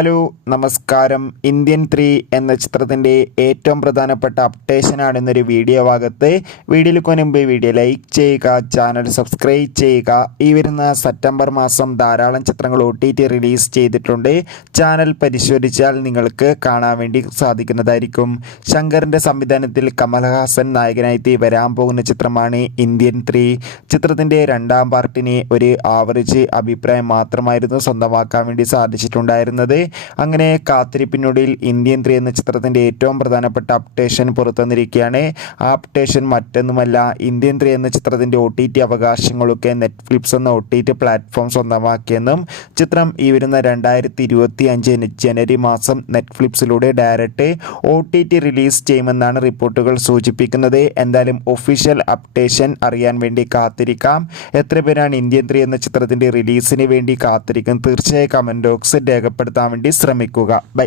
Hello നമസ്കാരം. Indian 3 എന്ന ചിത്രത്തിൻ്റെ ഏറ്റവും പ്രധാനപ്പെട്ട അപ്ഡേഷനാണ് ഇന്നൊരു വീഡിയോ ഭാഗത്ത്. വീഡിയോയിലേക്ക് മുൻപ് വീഡിയോ ലൈക്ക് ചെയ്യുക, ചാനൽ സബ്സ്ക്രൈബ് ചെയ്യുക. ഈ വരുന്ന സെപ്റ്റംബർ മാസം ധാരാളം ചിത്രങ്ങൾ OTT റിലീസ് ചെയ്തിട്ടുണ്ട്. ചാനൽ പരിശോധിച്ചാൽ നിങ്ങൾക്ക് കാണാൻ വേണ്ടി സാധിക്കുന്നതായിരിക്കും. ശങ്കറിൻ്റെ സംവിധാനത്തിൽ കമൽഹാസൻ നായകനായി വരാൻ പോകുന്ന ചിത്രമാണ് ഇന്ത്യൻ 3. ചിത്രത്തിൻ്റെ രണ്ടാം പാർട്ടിന് ഒരു ആവറേജ് അഭിപ്രായം മാത്രമായിരുന്നു സ്വന്തമാക്കാൻ വേണ്ടി സാധിച്ചിട്ടുണ്ടായിരുന്നത്. അങ്ങനെ കാത്തിരിപ്പിനൊടുവിൽ ഇന്ത്യൻ 3 എന്ന ചിത്രത്തിൻ്റെ ഏറ്റവും പ്രധാനപ്പെട്ട അപ്ഡേഷൻ പുറത്തുവന്നിരിക്കുകയാണ്. ആ അപ്ഡേഷൻ മറ്റൊന്നുമല്ല, ഇന്ത്യൻ 3 എന്ന ചിത്രത്തിൻ്റെ OTT അവകാശങ്ങളൊക്കെ നെറ്റ്ഫ്ലിക്സ് എന്ന OTT പ്ലാറ്റ്ഫോം സ്വന്തമാക്കിയെന്നും ചിത്രം ഈ വരുന്ന 2025 ജനുവരി മാസം നെറ്റ്ഫ്ലിക്സിലൂടെ ഡയറക്റ്റ് OTT റിലീസ് ചെയ്യുമെന്നാണ് റിപ്പോർട്ടുകൾ സൂചിപ്പിക്കുന്നത്. എന്തായാലും ഒഫീഷ്യൽ അപ്ഡേഷൻ അറിയാൻ വേണ്ടി കാത്തിരിക്കാം. എത്ര പേരാണ് ഇന്ത്യൻ 3 എന്ന ചിത്രത്തിൻ്റെ റിലീസിന് വേണ്ടി കാത്തിരിക്കുന്നത്? തീർച്ചയായും കമൻറ്റ് ബോക്സിൽ രേഖപ്പെടുത്താൻ വേണ്ടി ശ്രമിക്കുക. ബൈ.